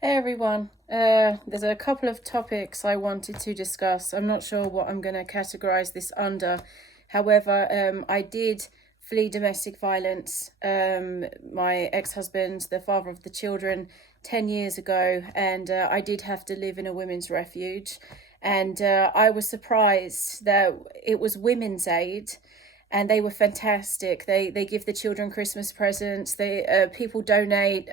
Hey everyone. There's a couple of topics I wanted to discuss. I'm not sure what I'm going to categorize this under. However, I did flee domestic violence. My ex-husband, the father of the children, 10 years ago, and I did have to live in a women's refuge. And I was surprised that it was Women's Aid, and they were fantastic. They give the children Christmas presents. They people donate.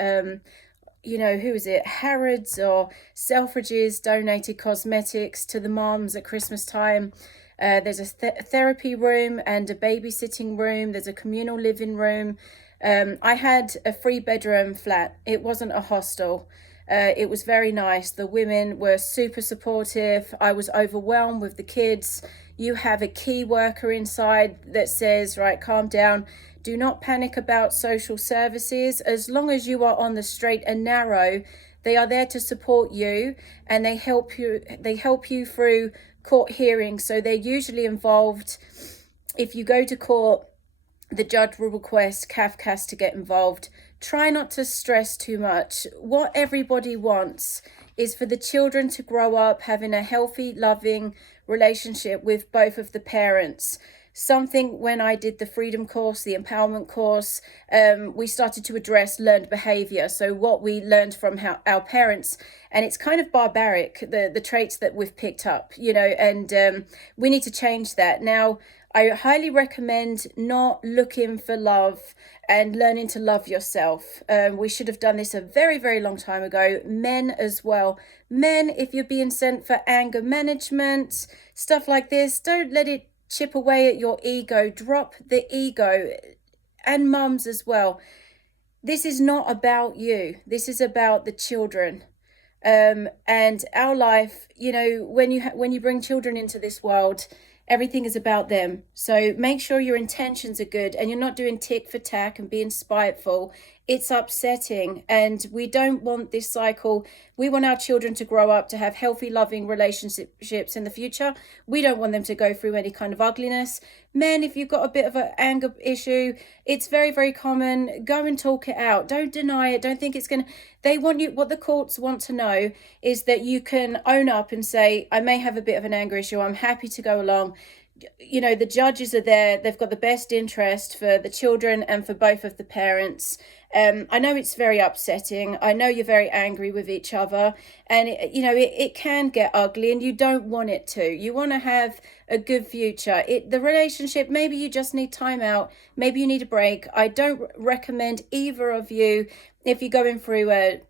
Who is it? Harrods or Selfridges donated cosmetics to the moms at Christmas time. There's a therapy room and a babysitting room. There's a communal living room. I had a 3 bedroom flat. It wasn't a hostel. It was very nice. The women were super supportive. I was overwhelmed with the kids. You have a key worker inside that says, right, calm down. Do not panic about social services. As long as you are on the straight and narrow, they are there to support you, and they help you through court hearings. So they're usually involved. If you go to court, the judge will request CAFCAS to get involved. Try not to stress too much. What everybody wants is for the children to grow up having a healthy, loving relationship with both of the parents. Something when I did the freedom course, the empowerment course, we started to address learned behavior. So what we learned from our parents, and it's kind of barbaric, the traits that we've picked up, and we need to change that. Now, I highly recommend not looking for love and learning to love yourself. We should have done this a very, very long time ago. Men as well. Men, if you're being sent for anger management, stuff like this, don't let it chip away at your ego. Drop the ego. And mums as well. This is not about you. This is about the children. And our life, when you bring children into this world, everything is about them. So make sure your intentions are good and you're not doing tick for tack and being spiteful. It's upsetting, and we don't want this cycle. We want our children to grow up to have healthy, loving relationships in the future. We don't want them to go through any kind of ugliness. Men, if you've got a bit of an anger issue, it's very, very common. Go and talk it out. Don't deny it. Don't think it's going to. They want you, what the courts want to know is that you can own up and say, I may have a bit of an anger issue. I'm happy to go along. The judges are there. They've got the best interest for the children and for both of the parents. I know it's very upsetting. I know you're very angry with each other, and it can get ugly, and you don't want it to. You want to have a good future. The relationship, maybe you just need time out. Maybe you need a break. I don't recommend either of you, if you're going through a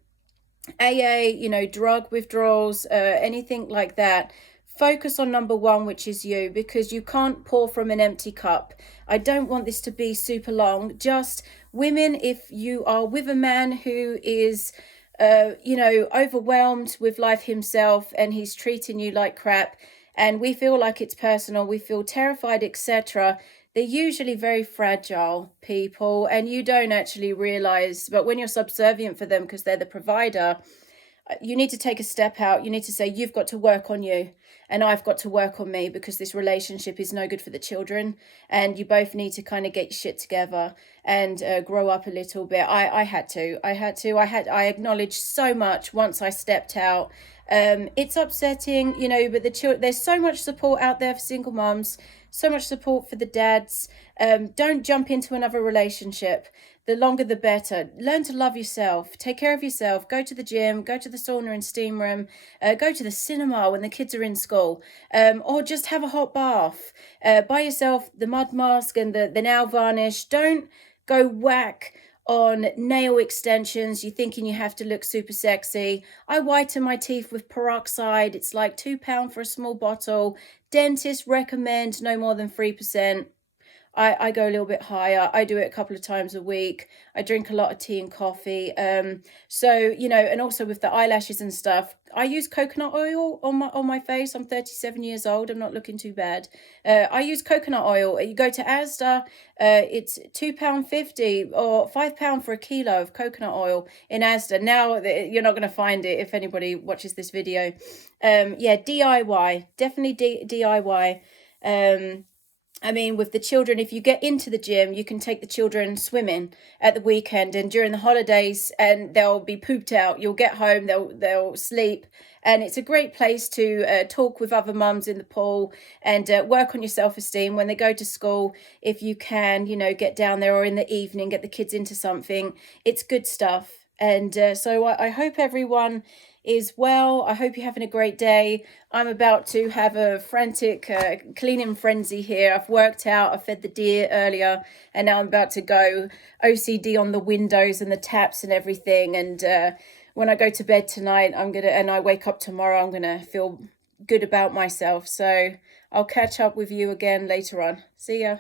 AA, drug withdrawals, anything like that. Focus on number one, which is you, because you can't pour from an empty cup. I don't want this to be super long. Just women, if you are with a man who is overwhelmed with life himself and he's treating you like crap, and we feel like it's personal, we feel terrified, etc., they're usually very fragile people, and you don't actually realize, but when you're subservient for them because they're the provider, you need to take a step out. You need to say, you've got to work on you and I've got to work on me, because this relationship is no good for the children, and you both need to kind of get your shit together and grow up a little bit. I had to. I acknowledged so much once I stepped out. It's upsetting, but there's so much support out there for single moms, so much support for the dads. Don't jump into another relationship. The longer the better. Learn to love yourself. Take care of yourself. Go to the gym. Go to the sauna and steam room. Go to the cinema when the kids are in school. Or just have a hot bath. Buy yourself the mud mask and the nail varnish. Don't go whack on nail extensions. You're thinking you have to look super sexy. I whiten my teeth with peroxide. It's like £2 for a small bottle. Dentists recommend no more than 3%. I go a little bit higher. I do it a couple of times a week. I drink a lot of tea and coffee. And also with the eyelashes and stuff, I use coconut oil on my face. I'm 37 years old. I'm not looking too bad. I use coconut oil. You go to Asda, it's £2.50 or £5 for a kilo of coconut oil in Asda. Now you're not going to find it if anybody watches this video. DIY, definitely DIY. I mean, with the children, if you get into the gym, you can take the children swimming at the weekend and during the holidays, and they'll be pooped out. You'll get home, they'll sleep, and it's a great place to talk with other mums in the pool and work on your self-esteem when they go to school. If you can, you know, get down there, or in the evening, get the kids into something. It's good stuff. And so I hope everyone is well. I hope you're having a great day. I'm about to have a frantic cleaning frenzy here. I've worked out, I fed the deer earlier, and now I'm about to go OCD on the windows and the taps and everything. And when I go to bed tonight, and I wake up tomorrow, I'm gonna feel good about myself. So I'll catch up with you again later on. See ya.